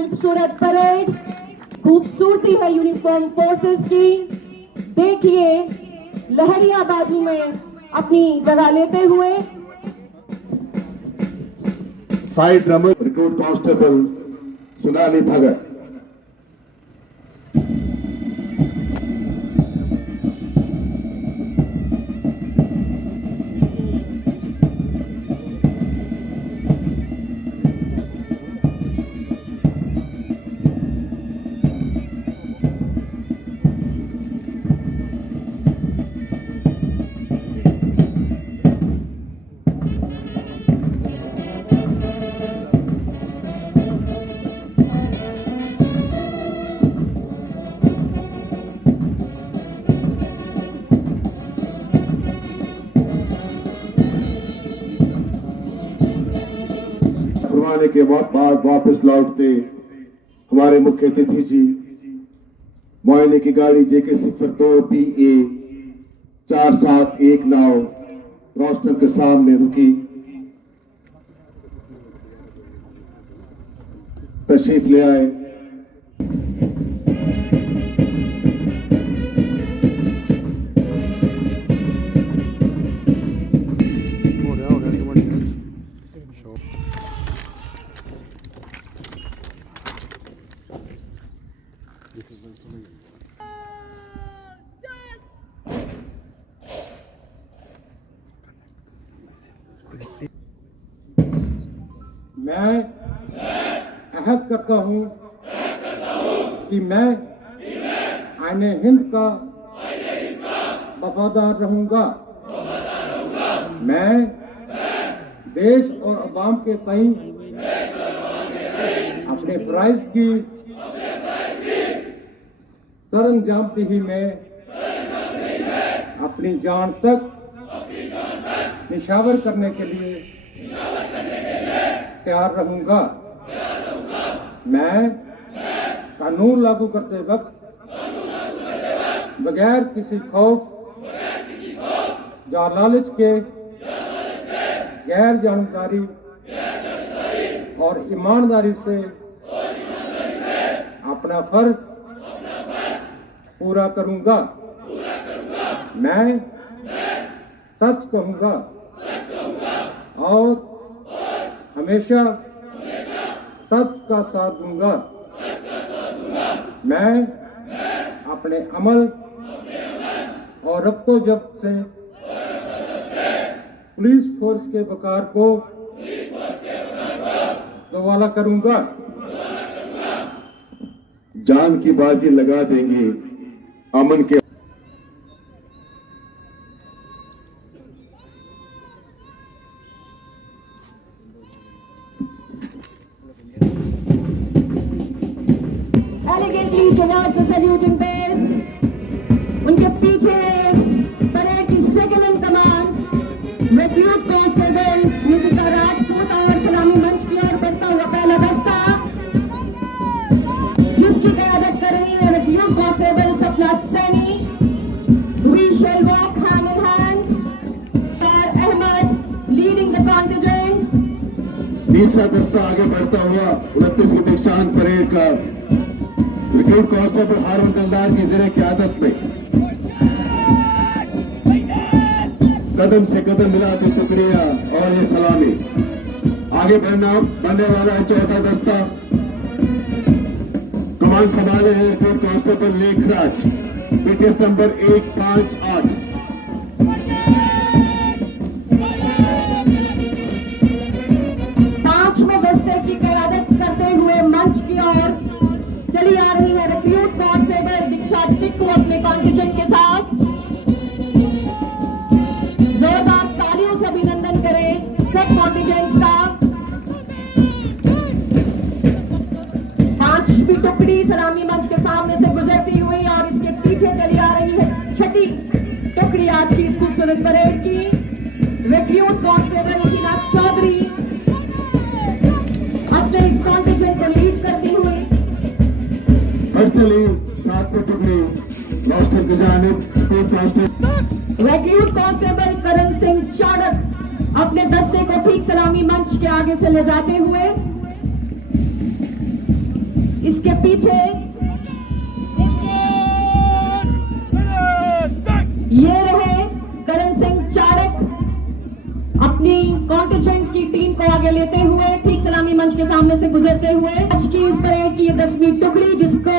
खूबसूरत परेड, खूबसूरती है यूनिफॉर्म फोर्सेस की। देखिए लहरिया बाजू में अपनी जगह लेते हुए side drummer recruit constable Sonali Bhagat. फरमाने के बाद वापस लौटते हमारे मुख्य अतिथि जी मुआयने की गाड़ी JK 02 PA 4719 रोस्टर के सामने रुकी। तशरीफ ले आए। मैं अहद करता हूं कि मैं आईने हिंद का वफादार रहूंगा। मैं देश और अवाम के तई अपने फराइज की सरअंजामदही में अपनी जान तक निशावर करने के लिए तैयार रहूंगा। मैं कानून लागू करते वक्त बगैर किसी खौफ या लालच के गैर जानकारी और ईमानदारी से अपना फर्ज पूरा करूंगा। मैं सच कहूंगा और हमेशा सच का साथ दूंगा। मैं अपने अमल और रफ्तो-जब्त से पुलिस फोर्स के वकार को दोबाला करूंगा। जान की बाजी लगा देंगे अमन के। elegantly towards the saluting base. उनके पीछे है इस परेड की second in command recruit constable Nishita Rajput और सलामी मंच की ओर बढ़ता हुआ पहला दस्ता जिसकी क़यादत कर रही है रिक्रूट कांस्टेबल सपना Saini. We shall walk hand in hands. Ahmed leading the contingent. तीसरा दस्ता आगे बढ़ता हुआ 29वीं दीक्षांत परेड का रिक्रूट कांस्टेबल हारून दिलदार की ज़ेरे क़यादत में कदम से कदम मिलाती टुकड़ियां और ये सलामी। आगे बढ़ने वाला है चौथा दस्ता। कमान संभाले हैं recruit constable Lekhraj PTS number 158। पांचवें दस्ते की क़यादत करते हुए मंच की ओर चली आ रही है रिक्रूट कांस्टेबल दीक्षा टिक्कू अपने कॉन्टिजेंट के साथ। जोरदार तालियों से अभिनंदन करें सब कॉन्टिजेंट्स का। पांचवी टुकड़ी सलामी मंच के सामने से गुजरती हुई और इसके पीछे चली आ रही है छठी टुकड़ी आज की इस खूबसूरत परेड की रिक्रूट कांस्टेबल हिना चौधरी अपने इस कॉन्टिजेंट को लीड करती हुई। चली सातवीं टुकड़ी रोस्टर की जानिब रिक्रूट कांस्टेबल करण सिंह चाड़क अपने दस्ते को ठीक सलामी मंच के आगे से ले जाते हुए इसके पीछे ये रहे करण सिंह चारक अपनी कॉन्टिजेंट की टीम को आगे लेते हुए ठीक सलामी मंच के सामने से गुजरते हुए आज की इस परेड की 10वीं टुकड़ी जिसको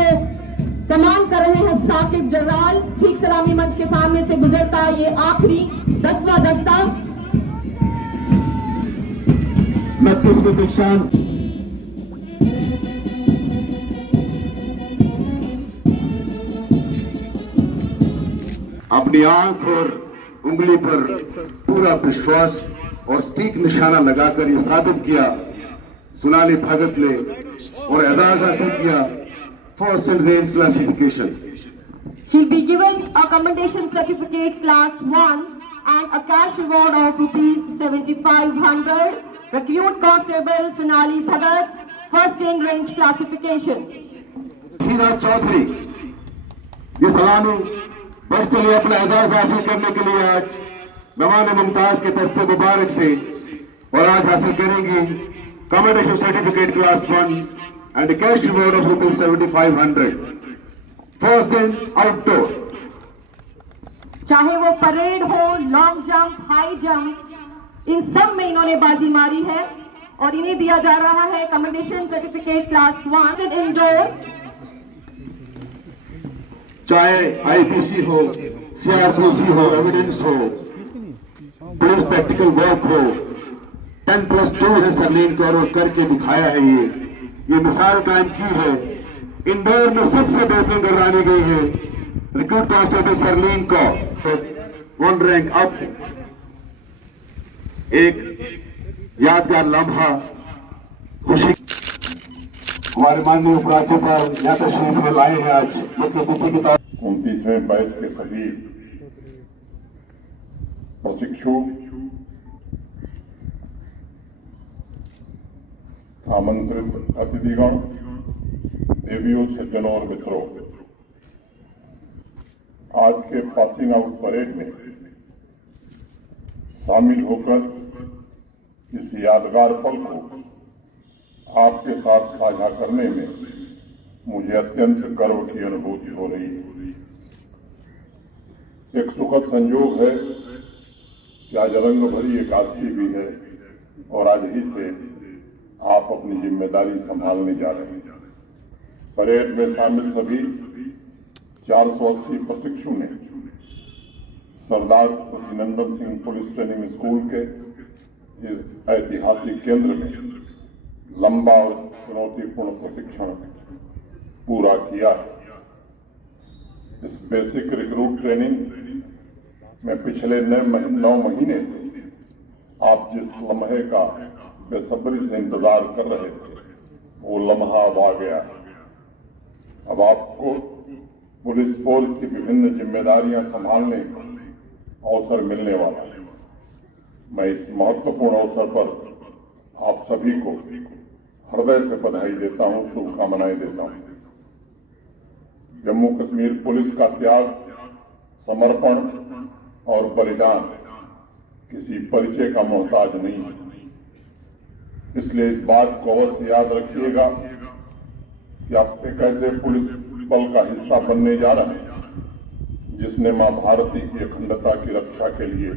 कमान कर रहे हैं साकिब जर्राल, ठीक सलामी मंच के सामने से गुजरता ये आखिरी 10वां दस्ता 29 को दीक्षांत अपनी आंख और उंगली पर पूरा विश्वास और सटीक निशाना लगाकर ये साबित किया सोनाली भगत ने और एजाज हासिल किया first in range classification. She'll be given a commendation certificate class 1 and a cash reward of rupees 7500. Recruit Constable Sonali Bhagat, first in range classification. हीरा चौधरी ये सलामी बढ़ चले अपना एजाज हासिल करने के लिए आज मेहमान मुमताज के दस्ते मुबारक से और आज हासिल करेंगी commendation certificate class 1 and cash reward of rupees 7500 first in outdoor. चाहे वो परेड हो, लॉन्ग जंप, हाई जंप, इन सब में इन्होंने बाजी मारी है और इन्हें दिया जा रहा है कमेंडेशन सर्टिफिकेट क्लास 1 इंडोर। चाहे आईपीसी हो, सीआरपीसी हो, एविडेंस हो, पुलिस प्रैक्टिकल वर्क हो, 10+2 है सरलीन को और करके दिखाया है। ये मिसाल कायम की है। इंदौर में सबसे बेहतरीन गर्दानी गई है रिक्रूट कांस्टेबल सरलीन को 1 रैंक अप। एक यादगार लम्हा खुशी हमारे माननीय उपराज्यपाल यहाँ तशरीफ में लाए हैं आज मुख्य अतिथि के तौर 29वें बैच के सभी प्रशिक्षु, आमंत्रित अतिथिगण, देवियों, सज्जनों और मित्रों, आज के पासिंग आउट परेड में शामिल होकर इस यादगार पल को आपके साथ साझा करने में मुझे अत्यंत गर्व की अनुभूति हो रही है। एक सुखद संयोग है कि आज रंग भरी एकादशी भी है और आज ही से आप अपनी जिम्मेदारी संभालने जा रहे हैं। परेड में शामिल सभी 480 प्रशिक्षु ने सरदार Nandan Singh police training school के इस ऐतिहासिक केंद्र में लंबा और चुनौतीपूर्ण प्रशिक्षण पूरा किया है। इस बेसिक रिक्रूट ट्रेनिंग में पिछले 9 महीने से आप जिस लम्हे का बेसब्री से इंतजार कर रहे थे वो लम्हा अब आ गया है। अब आपको पुलिस फोर्स की विभिन्न जिम्मेदारियां संभालने का अवसर मिलने वाला है। मैं इस महत्वपूर्ण अवसर पर आप सभी को हृदय से बधाई देता हूं, शुभकामनाएं देता हूं। जम्मू कश्मीर पुलिस का त्याग, समर्पण और बलिदान किसी परिचय का मोहताज नहीं है। इसलिए इस बात को अवश्य याद रखिएगा कि आप एक ऐसे पुलिस बल का हिस्सा बनने जा रहे हैं जिसने मां भारती की अखंडता की रक्षा के लिए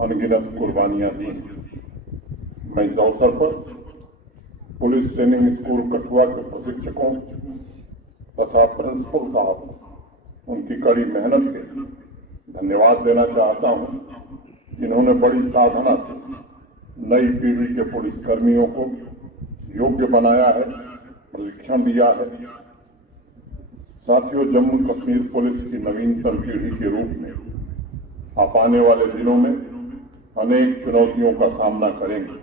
अनगिनत कुर्बानियां दी हैं। मैं इस अवसर पर पुलिस ट्रेनिंग स्कूल कठुआ के प्रशिक्षकों तथा प्रिंसिपल साहब उनकी कड़ी मेहनत के धन्यवाद देना चाहता हूं, जिन्होंने बड़ी साधना से नई पीढ़ी के पुलिस कर्मियों को योग्य बनाया है, प्रशिक्षण दिया है। साथियों, जम्मू कश्मीर पुलिस की नवीनतम पीढ़ी के रूप में आप आने वाले दिनों में अनेक चुनौतियों का सामना करेंगे।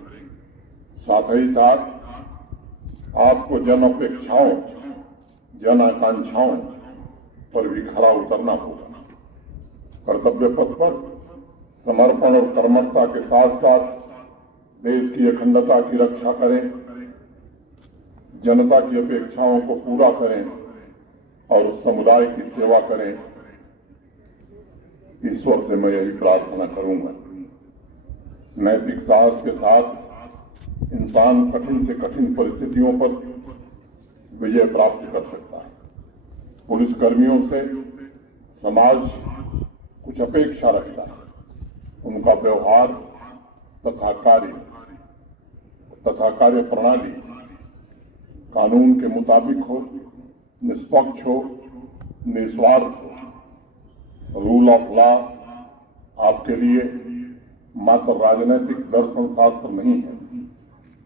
साथ ही साथ आपको जन अपेक्षाओं, जन आकांक्षाओं पर भी खरा उतरना होगा। कर्तव्य पथ पर समर्पण और कर्मठता के साथ साथ देश की अखंडता की रक्षा करें, जनता की अपेक्षाओं को पूरा करें और उस समुदाय की सेवा करें। ईश्वर से मैं यही प्रार्थना करूंगा। नैतिक साहस के साथ इंसान कठिन से कठिन परिस्थितियों पर विजय प्राप्त कर सकता है। पुलिस कर्मियों से समाज कुछ अपेक्षा रखता है, उनका व्यवहार तथा कार्य प्रणाली कानून के मुताबिक हो, निष्पक्ष हो, निस्वार्थ हो। रूल ऑफ लॉ आपके लिए मात्र राजनीतिक दर्शन शास्त्र नहीं है,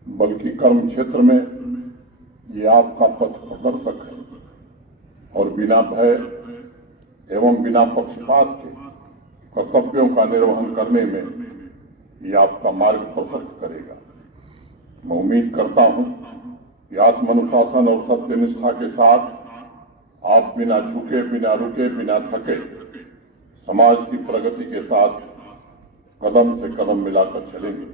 बल्कि कर्म क्षेत्र में ये आपका पथ प्रदर्शक है और बिना भय एवं बिना पक्षपात के कर्तव्यों का निर्वहन करने में ये आपका मार्ग प्रशस्त करेगा। मैं उम्मीद करता हूं कि आत्मानुशासन और सत्यनिष्ठा के साथ आप बिना झुके, बिना रुके, बिना थके समाज की प्रगति के साथ कदम से कदम मिलाकर चलेंगे।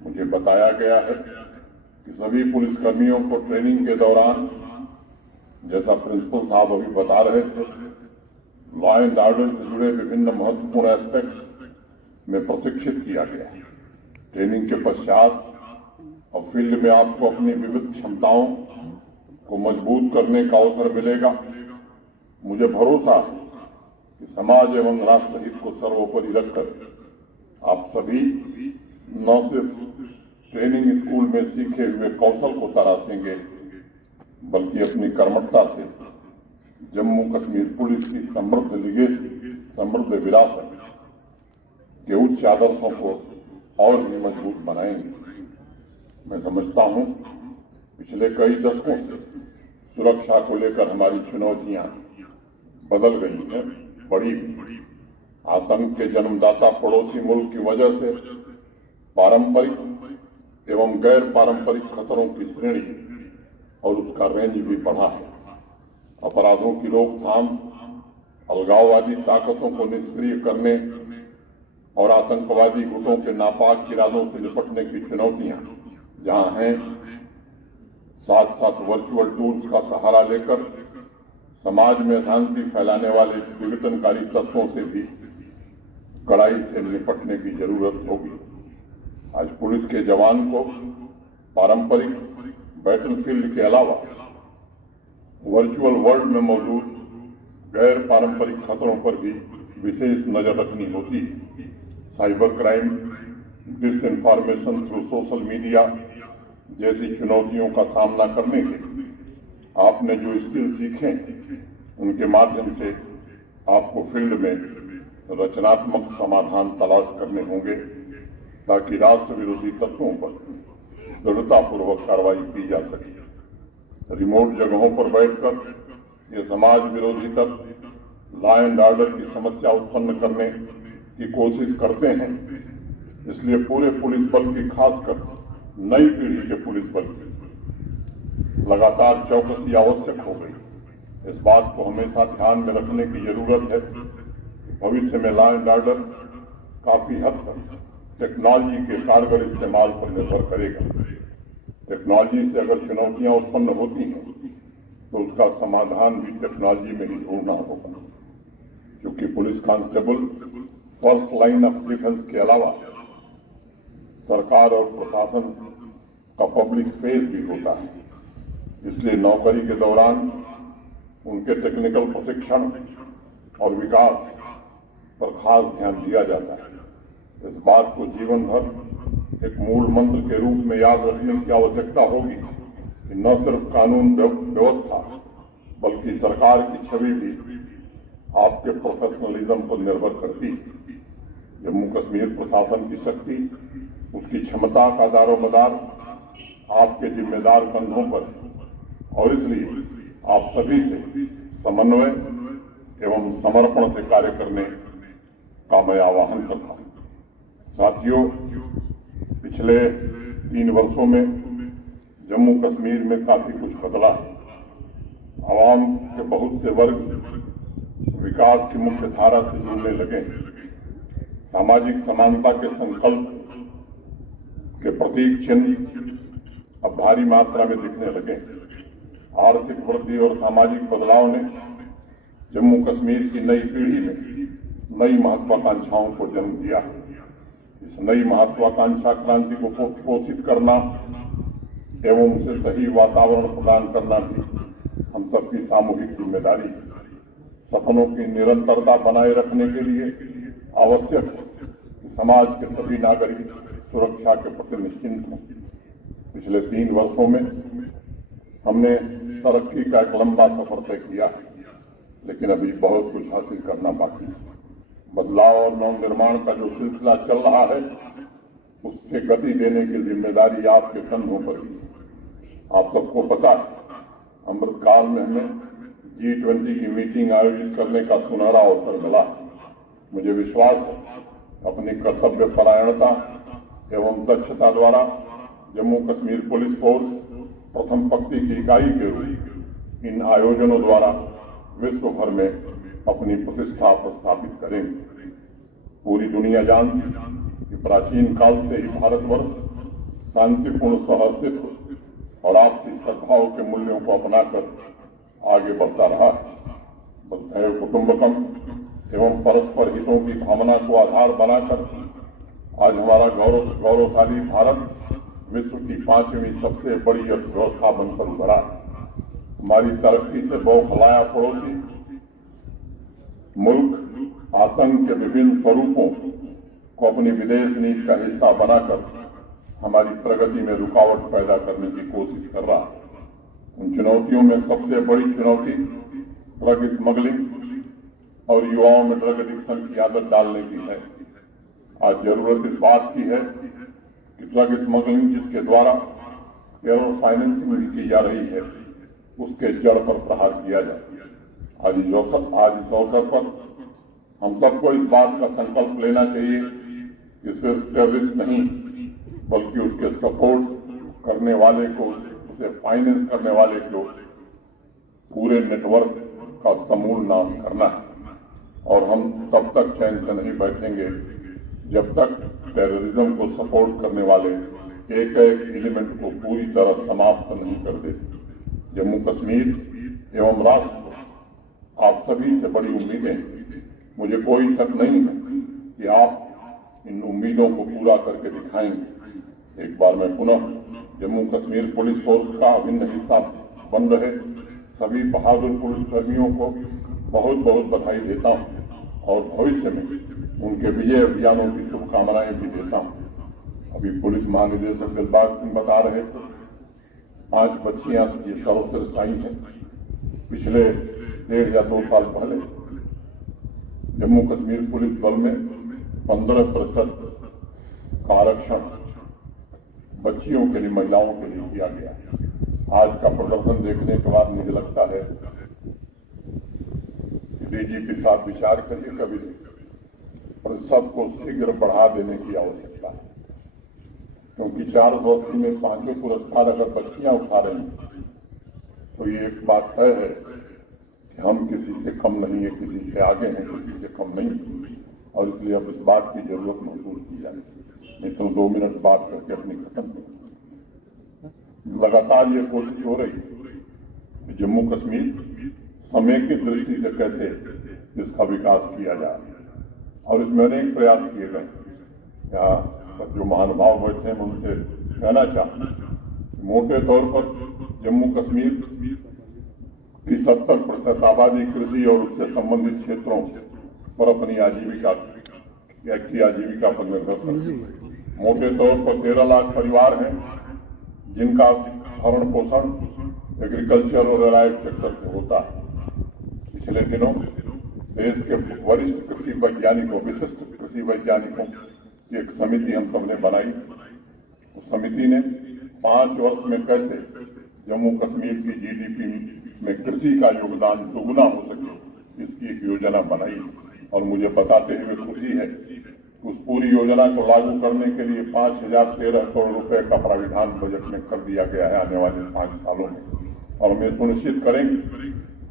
मुझे बताया गया है कि सभी पुलिसकर्मियों को ट्रेनिंग के दौरान, जैसा प्रिंसिपल साहब अभी बता रहे थे, लॉ एंड ऑर्डर से जुड़े विभिन्न महत्वपूर्ण एस्पेक्ट्स में प्रशिक्षित किया गया। ट्रेनिंग के पश्चात और फील्ड में आपको अपनी विविध क्षमताओं को मजबूत करने का अवसर मिलेगा। मुझे भरोसा है कि समाज एवं राष्ट्र हित को सर्वोपरि रखकर आप सभी न सिर्फ ट्रेनिंग स्कूल में सीखे हुए कौशल को तराशेंगे, बल्कि अपनी कर्मठता से जम्मू कश्मीर पुलिस की समृद्ध लिगेसी, समृद्ध विरासत के उच्च आदर्शों को और भी मजबूत बनाएंगे। मैं समझता हूं पिछले कई दशकों से सुरक्षा को लेकर हमारी चुनौतियां बदल गई हैं, बढ़ी भी। आतंक के जन्मदाता पड़ोसी मुल्क की वजह से पारंपरिक एवं गैर पारंपरिक खतरों की श्रेणी और उसका रेंज भी बढ़ा है। अपराधों की रोकथाम, अलगाववादी ताकतों को निष्क्रिय करने और आतंकवादी गुटों के नापाक इरादों से निपटने की चुनौतियां जहां हैं, साथ साथ वर्चुअल टूल्स का सहारा लेकर समाज में शांति फैलाने वाले विघटनकारी तत्वों से भी कड़ाई से निपटने की जरूरत होगी। आज पुलिस के जवान को पारंपरिक बैटलफील्ड के अलावा वर्चुअल वर्ल्ड में मौजूद गैर पारंपरिक खतरों पर भी विशेष नजर रखनी होती है। Cyber crime, disinformation through social media जैसी चुनौतियों का सामना करने के आपने जो स्किल सीखे उनके माध्यम से आपको फील्ड में रचनात्मक समाधान तलाश करने होंगे, ताकि राष्ट्र विरोधी तत्वों पर दृढ़तापूर्वक कार्रवाई की जा सके। रिमोट जगहों पर बैठकर ये समाज विरोधी तत्व लॉ एंड ऑर्डर की समस्या उत्पन्न करने की कोशिश करते हैं। इसलिए पूरे पुलिस बल की, खासकर नई पीढ़ी के पुलिस बल की लगातार चौकसी आवश्यक हो गई। इस बात को हमेशा ध्यान में रखने की जरूरत है। भविष्य में लॉ एंड ऑर्डर काफी हद तक टेक्नोलॉजी के कारगर इस्तेमाल पर निर्भर करेगा। टेक्नोलॉजी से अगर चुनौतियां उत्पन्न होती हैं तो उसका समाधान भी टेक्नोलॉजी में ही ढूंढना होगा, क्योंकि police constable first line of defence के अलावा सरकार और प्रशासन का पब्लिक फेस भी होता है। इसलिए नौकरी के दौरान उनके टेक्निकल प्रशिक्षण और विकास पर खास ध्यान दिया जाता है। इस बात को जीवन भर एक मूल मंत्र के रूप में याद रखने की आवश्यकता होगी कि न सिर्फ कानून व्यवस्था बल्कि सरकार की छवि भी आपके प्रोफेशनलिज्म पर निर्भर करती है। जम्मू कश्मीर प्रशासन की शक्ति, उसकी क्षमता का दारोमदार आपके जिम्मेदार कंधों पर है और इसलिए आप सभी से समन्वय एवं समर्पण से कार्य करने का मैं आह्वान करता हूं। साथियों, पिछले 3 वर्षों में जम्मू कश्मीर में काफी कुछ बदला है। आवाम के बहुत से वर्ग विकास की मुख्य धारा से जुड़ने लगे। सामाजिक समानता के संकल्प के प्रतीक चिन्ह अब भारी मात्रा में दिखने लगे। आर्थिक वृद्धि और सामाजिक बदलाव ने जम्मू कश्मीर की नई पीढ़ी में नई महत्वाकांक्षाओं को जन्म दिया है। इस नई महत्वाकांक्षा क्रांति को पोषित करना एवं उसे सही वातावरण प्रदान करना भी हम सबकी सामूहिक जिम्मेदारी है। सपनों की निरंतरता बनाए रखने के लिए आवश्यक है कि समाज के सभी नागरिक सुरक्षा के प्रति निश्चिंत हों। पिछले 3 वर्षों में हमने तरक्की का एक लंबा सफर तय किया है, लेकिन अभी बहुत कुछ हासिल करना बाकी है। बदलाव और नवनिर्माण का जो सिलसिला चल रहा है, उससे गति देने की जिम्मेदारी आपके कंधों पर भी है। आप सबको पता है, अमृतकाल में हमें G20 की मीटिंग आयोजित करने का सुनहरा अवसर मिला। मुझे विश्वास है अपनी कर्तव्य परायणता एवं दक्षता द्वारा जम्मू कश्मीर पुलिस फोर्स प्रथम पंक्ति की इकाई के रूप इन आयोजनों द्वारा विश्व भर में अपनी प्रतिष्ठा स्थापित करेंगे। पूरी दुनिया जानती कि प्राचीन काल से ही भारतवर्ष शांतिपूर्ण सहअस्तित्व और आपसी सद्भाव के मूल्यों को अपनाकर आगे बढ़ता रहा है। वसुधैव कुटुंबकम एवं परस्पर हितों की भावना को आधार बनाकर आज हमारा गौरवशाली भारत विश्व की 5वीं सबसे बड़ी अर्थव्यवस्था बनकर उभरा। हमारी तरक्की से बौखलाया पड़ोसी मुल्क आतंक के विभिन्न स्वरूपों को अपनी विदेश नीति का हिस्सा बनाकर हमारी प्रगति में रुकावट पैदा करने की कोशिश कर रहा है। उन चुनौतियों में सबसे बड़ी चुनौती ड्रग स्मगलिंग और युवाओं में ड्रग एडिक्शन की आदत डालने की है। आज जरूरत इस बात की है कि ड्रग स्मगलिंग जिसके द्वारा टेरर फाइनेंसिंग भी की जा रही है, उसके जड़ पर प्रहार किया जाए। आज इस अवसर पर हम सबको इस बात का संकल्प लेना चाहिए कि सिर्फ टेररिस्ट नहीं बल्कि उसके सपोर्ट करने वाले को, उसे फाइनेंस करने वाले को पूरे नेटवर्क का समूल नाश करना है। और हम तब तक चैन से नहीं बैठेंगे जब तक टेररिज्म को सपोर्ट करने वाले एक एलिमेंट को पूरी तरह समाप्त नहीं कर देते। जम्मू कश्मीर एवं राष्ट्र आप सभी से बड़ी उम्मीदें हैं। मुझे कोई शक नहीं है कि आप इन उम्मीदों को पूरा करके दिखाएंगे। एक बार मैं पुनः जम्मू कश्मीर पुलिस फोर्स का अभिन्न हिस्सा बन रहे सभी बहादुर पुलिसकर्मियों को बहुत बहुत बधाई देता हूं और भविष्य में उनके विजय अभियानों की शुभकामनाएं भी देता हूं। अभी पुलिस महानिदेशक दिलबाग सिंह बता रहे थे 5 बच्चियां ये सर्वश्रेष्ठ आई हैं। पिछले 1.5 या 2 साल पहले जम्मू कश्मीर पुलिस बल में 15% का आरक्षण बच्चियों के लिए, महिलाओं के लिए किया गया। आज का प्रदर्शन देखने के बाद मुझे लगता है कि डीजीपी साहब विचार करिए कभी प्रतिशत को शीघ्र बढ़ा देने की आवश्यकता है, क्योंकि 480 में 5 पुरस्कार अगर बच्चियां उठा रही हैं तो ये एक बात तय है कि हम किसी से कम नहीं है, किसी से आगे हैं, किसी से कम नहीं। और इसलिए अब इस बात की जरूरत महसूस की जाए, नहीं तो 2 मिनट बात करके अपनी खत्म। लगातार ये कोशिश हो रही है कि जम्मू कश्मीर समेकित दृष्टि से कैसे इसका विकास किया जाए, और इसमें अनेक प्रयास किए गए। यहाँ जो महानुभाव बैठे हैं उनसे कहना चाहूँ, मोटे तौर पर जम्मू कश्मीर की 70% आबादी कृषि और उससे संबंधित क्षेत्रों पर अपनी आजीविका पर निर्भर करती है। मोटे तौर पर 13 लाख परिवार हैं जिनका भरण पोषण एग्रीकल्चर और एलाइड सेक्टर से होता है। पिछले दिनों देश के वरिष्ठ कृषि वैज्ञानिकों, विशिष्ट कृषि वैज्ञानिकों की एक समिति हम सबने बनाई। उस समिति ने 5 वर्ष में कैसे जम्मू कश्मीर की जीडीपी में कृषि का योगदान दोगुना हो सके, इसकी एक योजना बनाई। और मुझे बताते हुए खुशी है कि उस पूरी योजना को लागू करने के लिए 5013 करोड़ रुपए का प्राविधान बजट में कर दिया गया है आने वाले 5 सालों में। और हमें सुनिश्चित करेंगे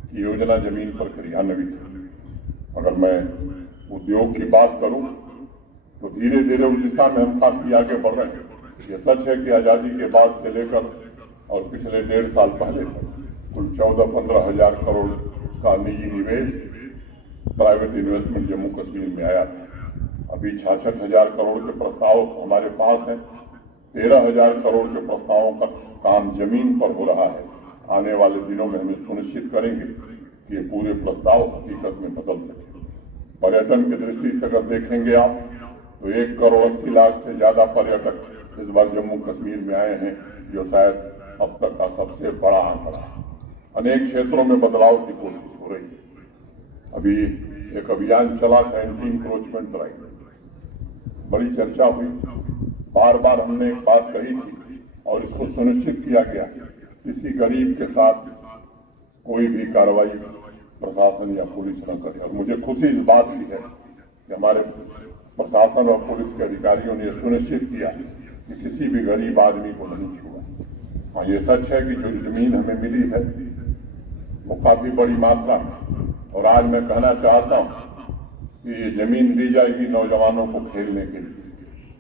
कि योजना जमीन पर क्रियान्वित है। अगर मैं उद्योग की बात करूं तो धीरे धीरे उस दिशा में हम काफी आगे बढ़ रहे हैं। ये सच है कि आजादी के बाद से लेकर और पिछले 1.5 साल पहले कुल 14-15 हजार करोड़ का निजी निवेश, प्राइवेट इन्वेस्टमेंट जम्मू कश्मीर में आया था। अभी 66 हजार करोड़ के प्रस्ताव हमारे पास हैं। 13,000 करोड़ के प्रस्तावों का काम जमीन पर हो रहा है। आने वाले दिनों में हमें सुनिश्चित करेंगे कि ये पूरे प्रस्ताव हकीकत में बदल सके। पर्यटन की दृष्टि से अगर देखेंगे आप तो 1 करोड़ 80 लाख से ज्यादा पर्यटक इस बार जम्मू कश्मीर में आए हैं, जो शायद अब तक का सबसे बड़ा आंकड़ा है। अनेक क्षेत्रों में बदलाव की कोशिश हो रही है। अभी एक अभियान चला था एंटी इंक्रोचमेंट ड्राइव, बड़ी चर्चा हुई। बार बार हमने एक बात कही थी और इसको सुनिश्चित किया गया किसी गरीब के साथ कोई भी कार्रवाई प्रशासन या पुलिस न करे। और मुझे खुशी इस बात की है कि हमारे प्रशासन और पुलिस के अधिकारियों ने सुनिश्चित किया कि किसी भी गरीब आदमी को नहीं छुआ। हाँ, ये सच है कि जो जमीन हमें मिली है वो काफी बड़ी मात्रा में, और आज मैं कहना चाहता हूं कि ये जमीन दी जाएगी नौजवानों को खेलने के लिए।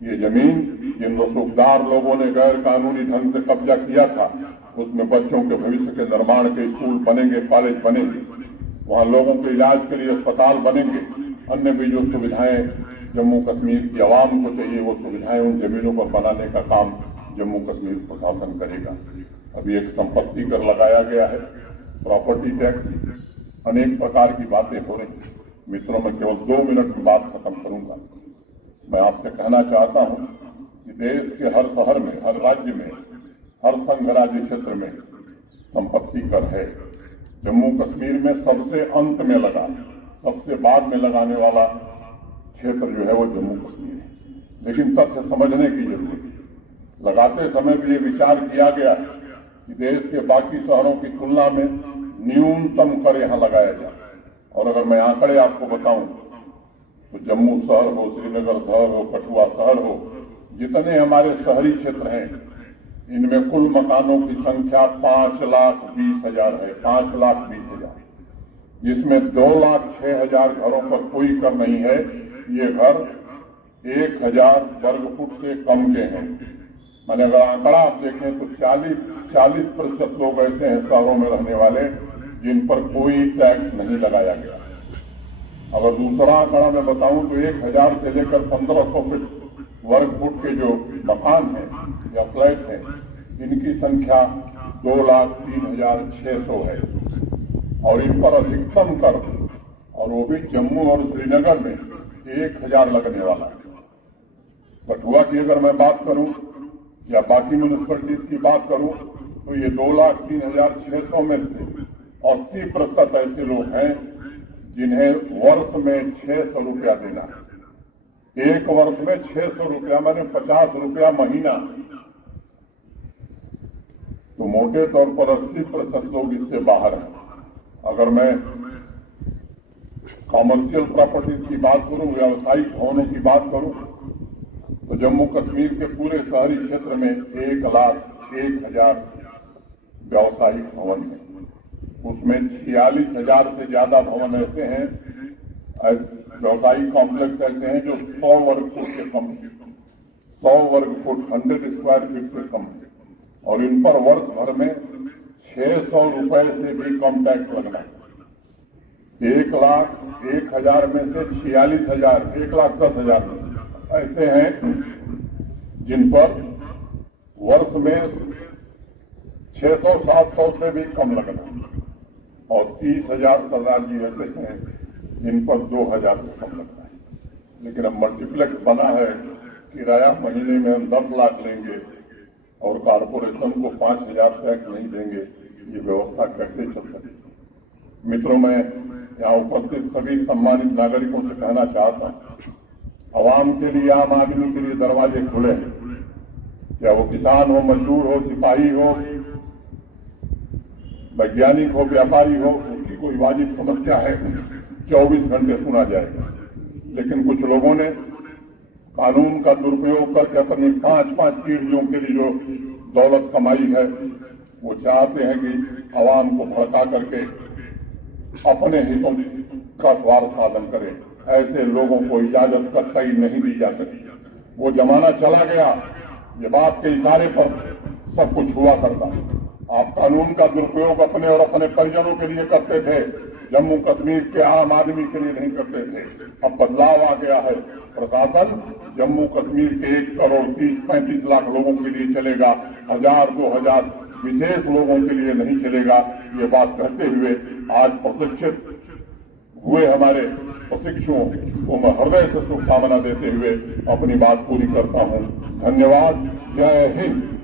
ये जमीन जिन रसूखदार लोगों ने गैर कानूनी ढंग से कब्जा किया था, उसमें बच्चों के भविष्य के निर्माण के स्कूल बनेंगे, कॉलेज बनेंगे, वहां लोगों के इलाज के लिए अस्पताल बनेंगे। अन्य भी जो सुविधाएं जम्मू कश्मीर की आवाम को चाहिए, वो सुविधाएं उन जमीनों पर बनाने का काम जम्मू कश्मीर प्रशासन करेगा। अभी एक संपत्ति कर लगाया गया है, प्रॉपर्टी टैक्स, अनेक प्रकार की बातें हो रही। मित्रों, मैं केवल 2 मिनट में बात खत्म करूंगा। मैं आपसे कहना चाहता हूं कि देश के हर शहर में, हर राज्य में, हर संघ राज्य क्षेत्र में संपत्ति कर है। जम्मू कश्मीर में सबसे अंत में लगा, सबसे बाद में लगाने वाला क्षेत्र जो है वो जम्मू कश्मीर है। लेकिन तथ्य समझने की जरूरत है। लगाते समय भी ये विचार किया गया कि देश के बाकी शहरों की तुलना में न्यूनतम कर यहां लगाया जाए। और अगर मैं आंकड़े आपको बताऊं तो जम्मू शहर हो, श्रीनगर शहर हो, कठुआ शहर हो, जितने हमारे शहरी क्षेत्र हैं, इनमें कुल मकानों की संख्या 5,20,000 है। 5,20,000, जिसमें 2,06,000 घरों पर कोई कर नहीं है। ये घर 1,000 वर्ग फुट से कम के हैं। मैंने अगर आंकड़ा आप देखें तो 40% लोग ऐसे हैं शहरों में रहने वाले जिन पर कोई टैक्स नहीं लगाया गया। अगर दूसरा आंकड़ा मैं बताऊं तो 1,000 से लेकर 1,500 वर्ग फुट के जो मकान हैं या फ्लैट हैं, इनकी संख्या 2,03,600 है। और इन पर अधिकतम कर, और वो भी जम्मू और श्रीनगर में 1,000 लगने वाला है। कठुआ की अगर मैं बात करूं या बाकी म्यूनिसिपैलिटीज की बात करूं तो ये 2,03,600 में से 80% ऐसे लोग हैं जिन्हें वर्ष में 600 रुपया देना है। एक वर्ष में 600 रुपया माने 50 रुपया महीना। तो मोटे तौर पर 80% लोग इससे बाहर हैं। अगर मैं कॉमर्शियल प्रॉपर्टीज की बात करूं, व्यावसायिक भवनों की बात करूं, तो जम्मू कश्मीर के पूरे शहरी क्षेत्र में 1,01,000 व्यावसायिक भवन हैं। उसमें 46,000 से ज्यादा भवन ऐसे हैं, व्यावसायिक कॉम्प्लेक्स ऐसे हैं जो 100 वर्ग फुट से कम, 100 वर्ग फुट 100 स्क्वायर फीट से कम, और इन पर वर्ष भर में 600 रुपए से भी कम टैक्स लगना है। 1,01,000 में से 46,000, 1,10,000 ऐसे हैं जिन पर वर्ष में 600-700 से भी कम लगना, और 30,000 सरदार जी ऐसे हैं जिन पर 2,000 से कम लगना है। लेकिन अब मल्टीप्लेक्स बना है, किराया महीने में हम 10 लाख लेंगे और कारपोरेशन को 5,000 टैक्स नहीं देंगे, ये व्यवस्था कैसे चल सकेगी? मित्रों, मैं यहाँ उपस्थित सभी सम्मानित नागरिकों से कहना चाहता हूँ, आवाम के लिए, आम आदमी के लिए दरवाजे खुले हैं। क्या वो किसान हो, मजदूर हो, सिपाही हो, वैज्ञानिक हो, व्यापारी हो, उसकी कोई वाजिब समस्या है 24 घंटे सुना जाएगा। लेकिन कुछ लोगों ने कानून का दुरुपयोग करके अपनी 5-5 पीढ़ियों के लिए जो दौलत कमाई है, वो चाहते हैं कि आवाम को भड़का करके अपने हितों का स्वार्थ साधन करें। ऐसे लोगों को इजाजत कतई नहीं दी जा सकती। वो जमाना चला गया, ये बात के इशारे पर सब कुछ हुआ करता। आप कानून का दुरुपयोग अपने और अपने परिजनों के लिए करते थे, जम्मू कश्मीर के आम आदमी के लिए नहीं करते थे। अब बदलाव आ गया है। प्रशासन जम्मू कश्मीर के 1 करोड़ 30-35 लाख लोगों के लिए चलेगा, 1000-2000 विशेष लोगों के लिए नहीं चलेगा। ये बात कहते हुए आज प्रशिक्षित हुए हमारे प्रशिक्षुओं को मैं हृदय से शुभकामना देते हुए अपनी बात पूरी करता हूं। धन्यवाद। जय हिंद।